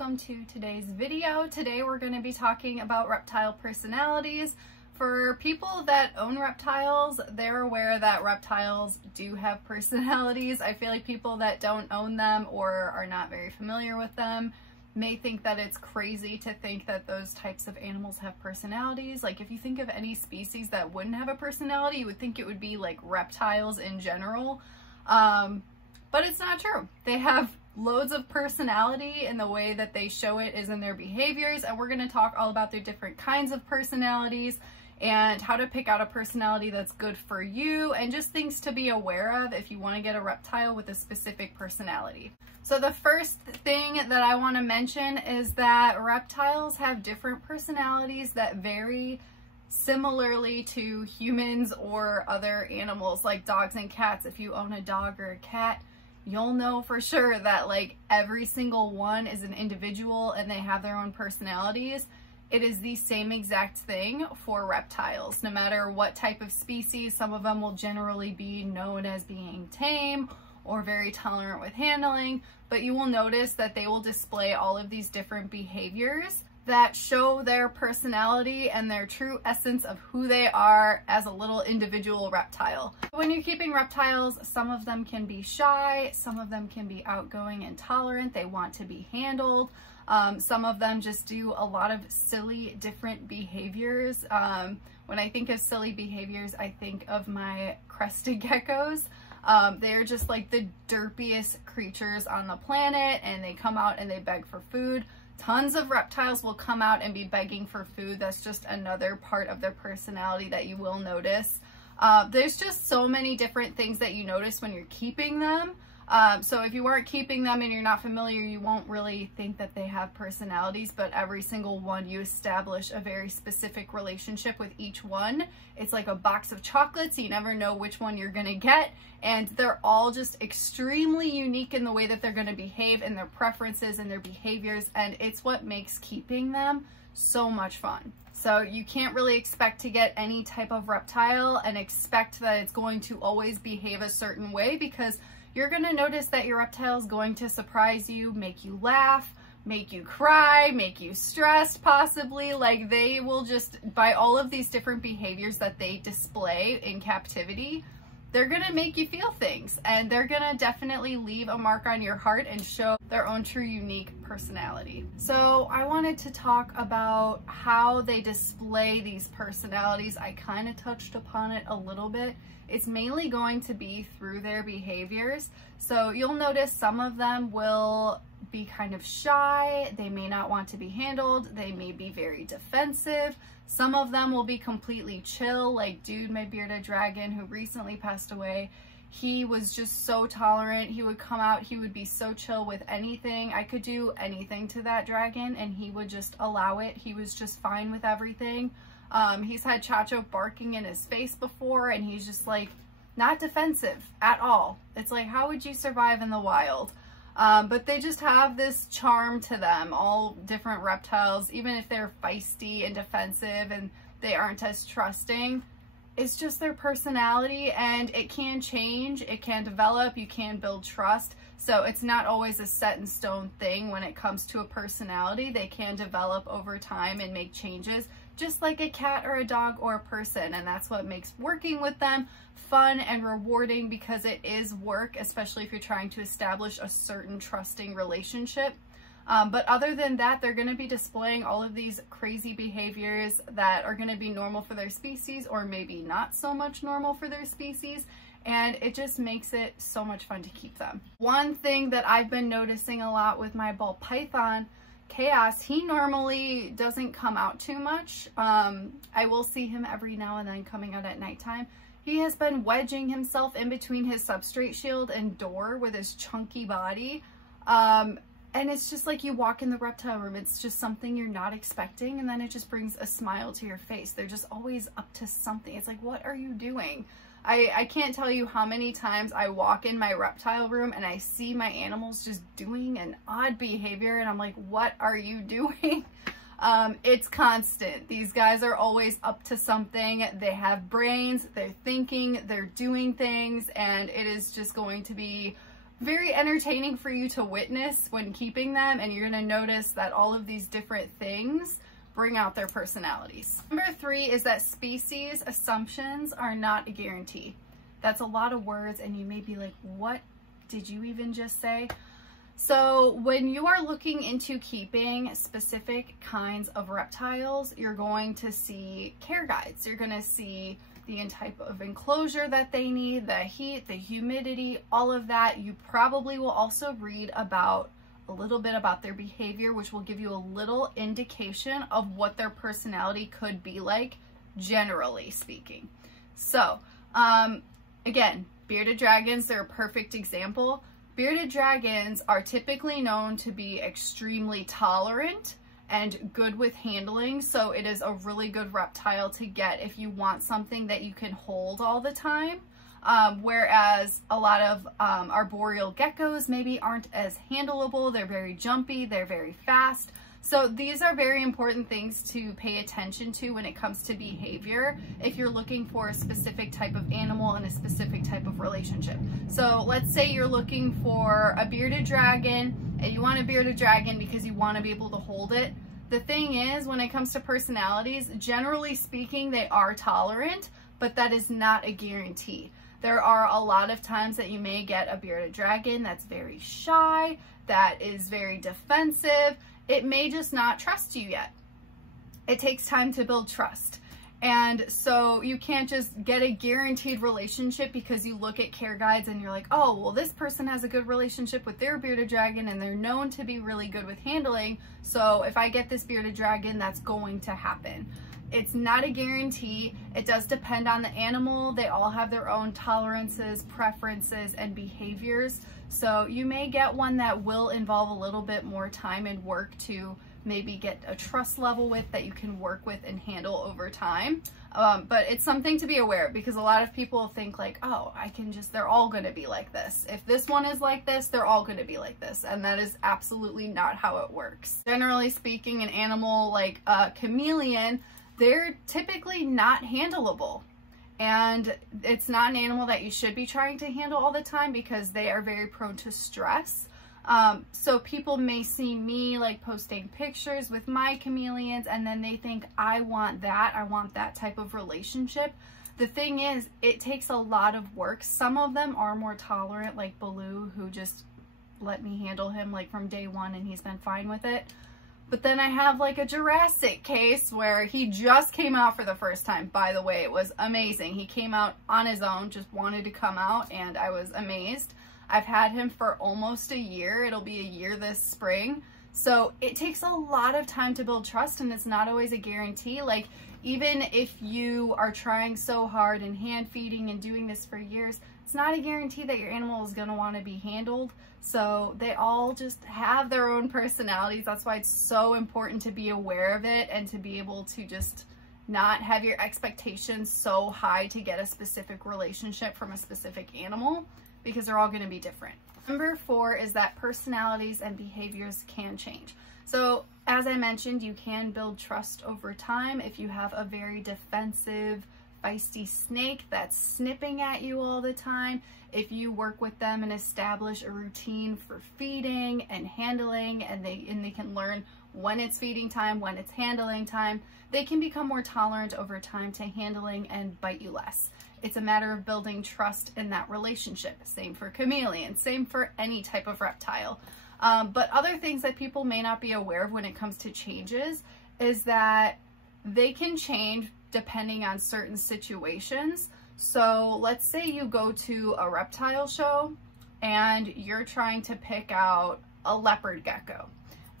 welcome to today's video. Today we're going to be talking about reptile personalities. For people that own reptiles, they're aware that reptiles do have personalities. I feel like people that don't own them or are not very familiar with them may think that it's crazy to think that those types of animals have personalities. Like if you think of any species that wouldn't have a personality, you would think it would be like reptiles in general. But it's not true. They have loads of personality, and the way that they show it is in their behaviors, and we're going to talk all about their different kinds of personalities and how to pick out a personality that's good for you and just things to be aware of if you want to get a reptile with a specific personality. So the first thing that I want to mention is that reptiles have different personalities that vary similarly to humans or other animals like dogs and cats. If you own a dog or a cat, you'll know for sure that like every single one is an individual and they have their own personalities. It is the same exact thing for reptiles. No matter what type of species, some of them will generally be known as being tame or very tolerant with handling, but you will notice that they will display all of these different behaviors that show their personality and their true essence of who they are as a little individual reptile. When you're keeping reptiles, some of them can be shy, some of them can be outgoing and tolerant, they want to be handled. Some of them just do a lot of silly different behaviors. When I think of silly behaviors, I think of my crested geckos. They're just like the derpiest creatures on the planet, and they come out and they beg for food. Tons of reptiles will come out and be begging for food. That's just another part of their personality that you will notice. There's just so many different things that you notice when you're keeping them. So if you aren't keeping them and you're not familiar, you won't really think that they have personalities, but every single one you establish a very specific relationship with each one. It's like a box of chocolates. You never know which one you're gonna get, and they're all just extremely unique in the way that they're gonna behave and their preferences and their behaviors, and it's what makes keeping them so much fun. So you can't really expect to get any type of reptile and expect that it's going to always behave a certain way, because you're going to notice that your reptile is going to surprise you, make you laugh, make you cry, make you stressed possibly. Like they will just, by all of these different behaviors that they display in captivity, they're going to make you feel things, and they're going to definitely leave a mark on your heart and show their own true unique personality. So I wanted to talk about how they display these personalities. I kind of touched upon it a little bit. It's mainly going to be through their behaviors. So you'll notice some of them will be kind of shy. They may not want to be handled. They may be very defensive. Some of them will be completely chill, like Dude, my bearded dragon, who recently passed away. He was just so tolerant. He would come out, he would be so chill with anything. I could do anything to that dragon and he would just allow it. He was just fine with everything. He's had Chacho barking in his face before, and he's just like not defensive at all. It's like, how would you survive in the wild? But they just have this charm to them. All different reptiles, even if they're feisty and defensive and they aren't as trusting, it's just their personality, and it can change, it can develop, you can build trust. So it's not always a set in stone thing when it comes to a personality. They can develop over time and make changes, just like a cat or a dog or a person, and that's what makes working with them fun and rewarding, because it is work, especially if you're trying to establish a certain trusting relationship. But other than that, they're going to be displaying all of these crazy behaviors that are going to be normal for their species, or maybe not so much normal for their species, and it just makes it so much fun to keep them. One thing that I've been noticing a lot with my ball python, Chaos, he normally doesn't come out too much. I will see him every now and then coming out at nighttime. He has been wedging himself in between his substrate shield and door with his chunky body. And it's just like you walk in the reptile room, it's just something you're not expecting, and then it just brings a smile to your face. They're just always up to something. It's like, what are you doing? I can't tell you how many times I walk in my reptile room and I see my animals just doing an odd behavior, and I'm like, what are you doing? It's constant. These guys are always up to something. They have brains, they're thinking, they're doing things, and it is just going to be very entertaining for you to witness when keeping them, and you're going to notice that all of these different things bring out their personalities. Number 3 is that species assumptions are not a guarantee. That's a lot of words, and you may be like, what did you even just say? So when you are looking into keeping specific kinds of reptiles, you're going to see care guides. You're going to see the type of enclosure that they need, the heat, the humidity, all of that. You probably will also read about a little bit about their behavior, which will give you a little indication of what their personality could be like, generally speaking. So, again, bearded dragons, they're a perfect example. Bearded dragons are typically known to be extremely tolerant and good with handling, so it is a really good reptile to get if you want something that you can hold all the time. Whereas a lot of arboreal geckos maybe aren't as handleable. They're very jumpy, they're very fast. So these are very important things to pay attention to when it comes to behavior if you're looking for a specific type of animal and a specific type of relationship. So let's say you're looking for a bearded dragon and you want a bearded dragon because you want to be able to hold it. The thing is, when it comes to personalities, generally speaking, they are tolerant, but that is not a guarantee. There are a lot of times that you may get a bearded dragon that's very shy, that is very defensive. It may just not trust you yet. It takes time to build trust. And so you can't just get a guaranteed relationship because you look at care guides and you're like, oh, well, this person has a good relationship with their bearded dragon and they're known to be really good with handling. So if I get this bearded dragon, that's going to happen. It's not a guarantee. It does depend on the animal. They all have their own tolerances, preferences, and behaviors. So you may get one that will involve a little bit more time and work to maybe get a trust level with that you can work with and handle over time. But it's something to be aware of because a lot of people think like, oh, they're all going to be like this. If this one is like this, they're all going to be like this. And that is absolutely not how it works. Generally speaking, an animal like a chameleon, they're typically not handleable. And it's not an animal that you should be trying to handle all the time because they are very prone to stress. So people may see me like posting pictures with my chameleons and then they think, I want that type of relationship. The thing is, it takes a lot of work. Some of them are more tolerant, like Baloo, who just let me handle him like from day one and he's been fine with it. But then I have like a Jurassic case where he just came out for the first time. By the way, it was amazing. He came out on his own, just wanted to come out, and I was amazed. I've had him for almost a year. It'll be a year this spring. So it takes a lot of time to build trust, and it's not always a guarantee. Like, even if you are trying so hard and hand feeding and doing this for years, it's not a guarantee that your animal is going to want to be handled. So they all just have their own personalities. That's why it's so important to be aware of it and to be able to just not have your expectations so high to get a specific relationship from a specific animal, because they're all going to be different. Number 4 is that personalities and behaviors can change. So as I mentioned, you can build trust over time if you have a very defensive, feisty snake that's snipping at you all the time. If you work with them and establish a routine for feeding and handling, and they can learn when it's feeding time, when it's handling time, they can become more tolerant over time to handling and bite you less. It's a matter of building trust in that relationship. Same for chameleons, same for any type of reptile. But other things that people may not be aware of when it comes to changes is that they can change depending on certain situations. So let's say you go to a reptile show and you're trying to pick out a leopard gecko.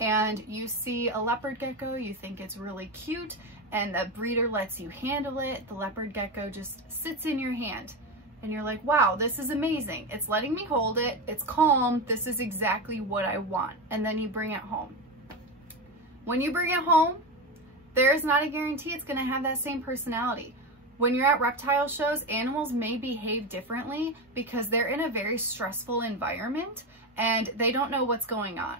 And you see a leopard gecko, you think it's really cute, and the breeder lets you handle it. The leopard gecko just sits in your hand and you're like, wow, this is amazing. It's letting me hold it. It's calm. This is exactly what I want. And then you bring it home. When you bring it home, there's not a guarantee it's going to have that same personality. When you're at reptile shows, animals may behave differently because they're in a very stressful environment and they don't know what's going on.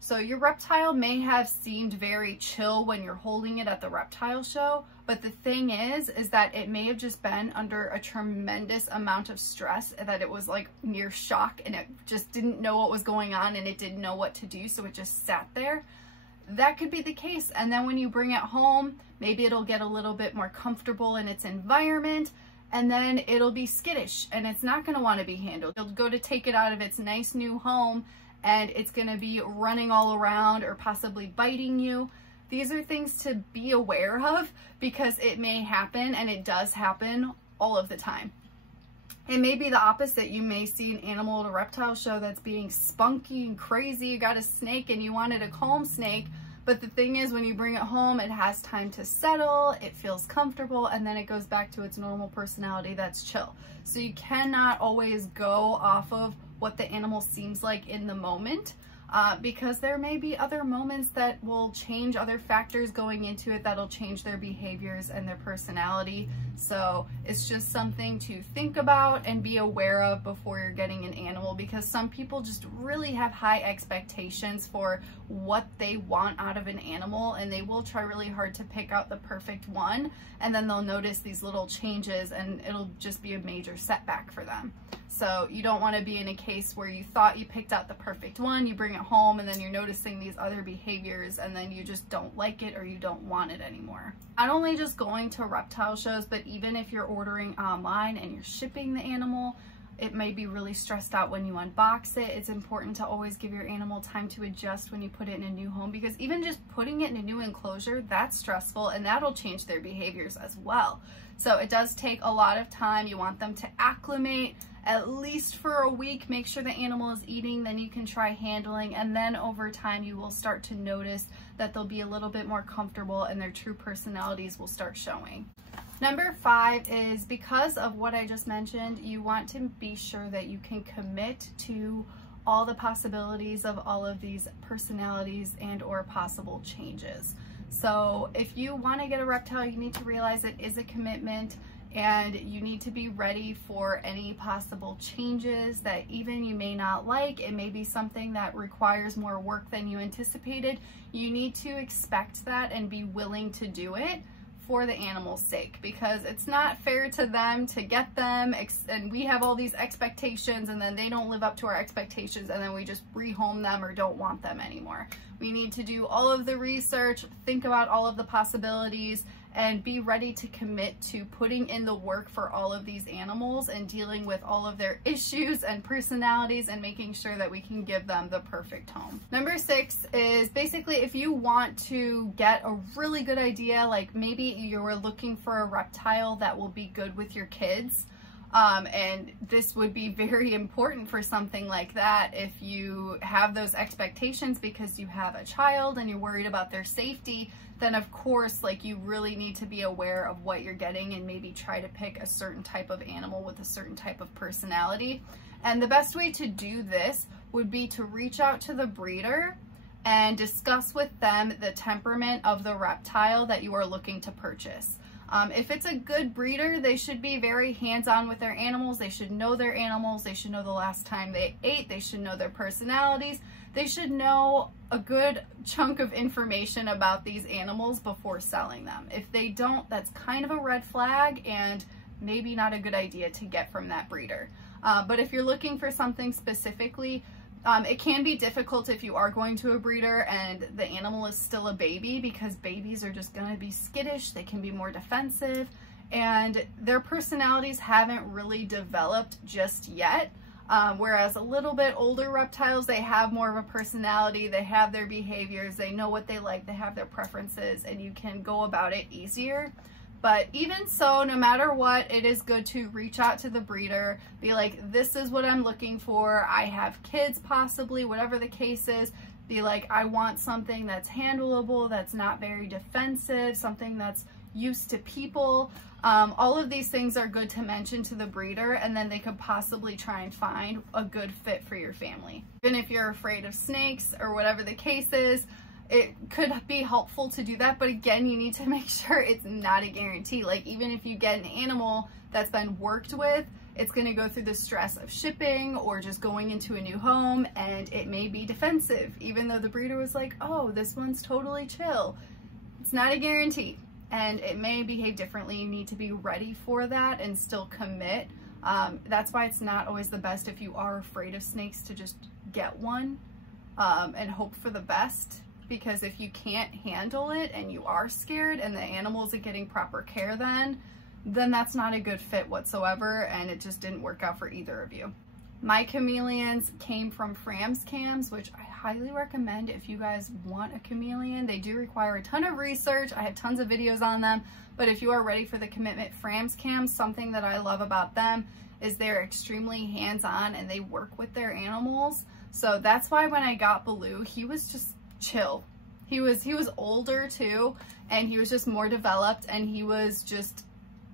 So your reptile may have seemed very chill when you're holding it at the reptile show, But the thing is that it may have just been under a tremendous amount of stress, that it was like near shock and it just didn't know what was going on and it didn't know what to do, so it just sat there. That could be the case. And then when you bring it home, maybe it'll get a little bit more comfortable in its environment, and then it'll be skittish and it's not going to want to be handled. You'll go to take it out of its nice new home and it's going to be running all around or possibly biting you. These are things to be aware of because it may happen, and it does happen all of the time. It may be the opposite. You may see an animal at a reptile show that's being spunky and crazy. You got a snake and you wanted a calm snake, but the thing is, when you bring it home, it has time to settle, it feels comfortable, and then it goes back to its normal personality that's chill. So you cannot always go off of what the animal seems like in the moment. Because there may be other moments that will change, other factors going into it that'll change their behaviors and their personality. So it's just something to think about and be aware of before you're getting an animal, because some people just really have high expectations for what they want out of an animal, and they will try really hard to pick out the perfect one, and then they'll notice these little changes and it'll just be a major setback for them. So you don't want to be in a case where you thought you picked out the perfect one, you bring it home, and then you're noticing these other behaviors, and then you just don't like it or you don't want it anymore. Not only just going to reptile shows, but even if you're ordering online and you're shipping the animal, it may be really stressed out when you unbox it. It's important to always give your animal time to adjust when you put it in a new home, because even just putting it in a new enclosure, that's stressful, and that'll change their behaviors as well. So it does take a lot of time. You want them to acclimate at least for a week. Make sure the animal is eating, then you can try handling, and then over time you will start to notice that they'll be a little bit more comfortable and their true personalities will start showing. Number 5 is, because of what I just mentioned, you want to be sure that you can commit to all the possibilities of all of these personalities and or possible changes. So if you want to get a reptile, you need to realize it is a commitment, and you need to be ready for any possible changes that even you may not like. It may be something that requires more work than you anticipated. You need to expect that and be willing to do it for the animal's sake, because it's not fair to them to get them and we have all these expectations, and then they don't live up to our expectations, and then we just rehome them or don't want them anymore. We need to do all of the research, think about all of the possibilities, and be ready to commit to putting in the work for all of these animals and dealing with all of their issues and personalities and making sure that we can give them the perfect home. Number 6 is basically, if you want to get a really good idea, like maybe you're looking for a reptile that will be good with your kids, and this would be very important for something like that. If you have those expectations because you have a child and you're worried about their safety, then of course, like, you really need to be aware of what you're getting and maybe try to pick a certain type of animal with a certain type of personality. And the best way to do this would be to reach out to the breeder and discuss with them the temperament of the reptile that you are looking to purchase. If it's a good breeder, they should be very hands-on with their animals. They should know their animals. They should know the last time they ate. They should know their personalities. They should know a good chunk of information about these animals before selling them. If they don't, that's kind of a red flag and maybe not a good idea to get from that breeder. But if you're looking for something specifically, it can be difficult if you are going to a breeder and the animal is still a baby, because babies are just going to be skittish. They can be more defensive, and their personalities haven't really developed just yet. Whereas a little bit older reptiles, they have more of a personality, they have their behaviors, they know what they like, they have their preferences, and you can go about it easier. But even so, no matter what, it is good to reach out to the breeder, be like, this is what I'm looking for, I have kids possibly, whatever the case is. Be like, I want something that's handleable, that's not very defensive, something that's used to people. All of these things are good to mention to the breeder, and then they could possibly try and find a good fit for your family. Even if you're afraid of snakes or whatever the case is, it could be helpful to do that, but again, you need to make sure it's not a guarantee. Like, even if you get an animal that's been worked with, it's going to go through the stress of shipping or just going into a new home, and it may be defensive, even though the breeder was like, oh, this one's totally chill. It's not a guarantee. and it may behave differently. You need to be ready for that and still commit. That's why it's not always the best, if you are afraid of snakes, to just get one and hope for the best. Because if you can't handle it and you are scared and the animal isn't getting proper care, then that's not a good fit whatsoever, and it just didn't work out for either of you. My chameleons came from Fram's cams, which I highly recommend if you guys want a chameleon. They do require a ton of research. I have tons of videos on them, but if you are ready for the commitment, Fram's cams, something that I love about them is they're extremely hands-on and they work with their animals. So that's why when I got Baloo, he was just chill. He was older too, and he was just more developed, and he was just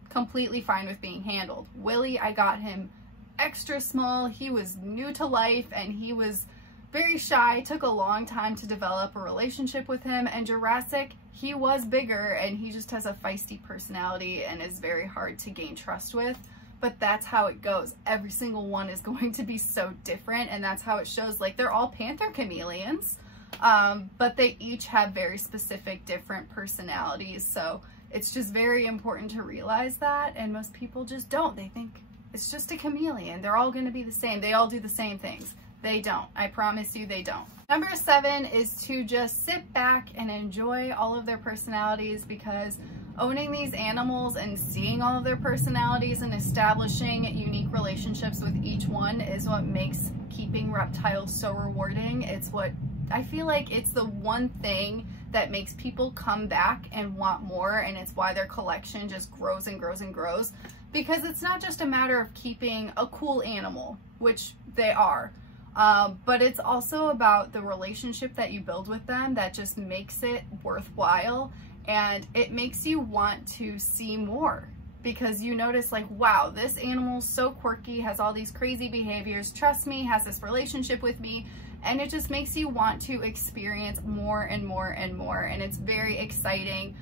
completely fine with being handled. Willie, I got him extra small. He was new to life and he was very shy. It took a long time to develop a relationship with him. And Jurassic, he was bigger and he just has a feisty personality and is very hard to gain trust with. But that's how it goes. Every single one is going to be so different, and that's how it shows. Like, they're all panther chameleons, but they each have very specific different personalities. So it's just very important to realize that, and most people just don't. They think it's just a chameleon. They're all going to be the same. They all do the same things. They don't. I promise you they don't. Number 7 is to just sit back and enjoy all of their personalities, because owning these animals and seeing all of their personalities and establishing unique relationships with each one is what makes keeping reptiles so rewarding. It's what I feel like it's the one thing that makes people come back and want more, and it's why their collection just grows and grows and grows. Because it's not just a matter of keeping a cool animal, which they are, but it's also about the relationship that you build with them that just makes it worthwhile, and it makes you want to see more, because you notice, like, wow, this animal's so quirky, has all these crazy behaviors, trusts me, has this relationship with me, and it just makes you want to experience more and more and more, and it's very exciting.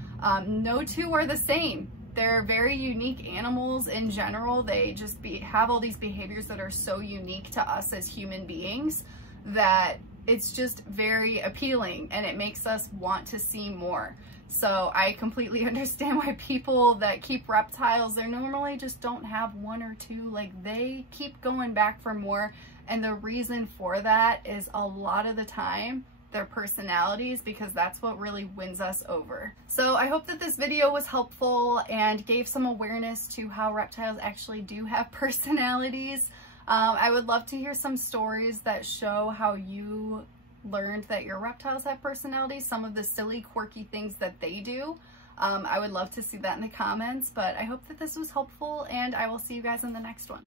No two are the same. They're very unique animals in general. They just have all these behaviors that are so unique to us as human beings that it's just very appealing, and it makes us want to see more. So I completely understand why people that keep reptiles, they normally just don't have one or two. Like, they keep going back for more, and the reason for that is a lot of the time their personalities, because that's what really wins us over. So I hope that this video was helpful and gave some awareness to how reptiles actually do have personalities. I would love to hear some stories that show how you learned that your reptiles have personalities, some of the silly, quirky things that they do. I would love to see that in the comments, but I hope that this was helpful, and I will see you guys in the next one.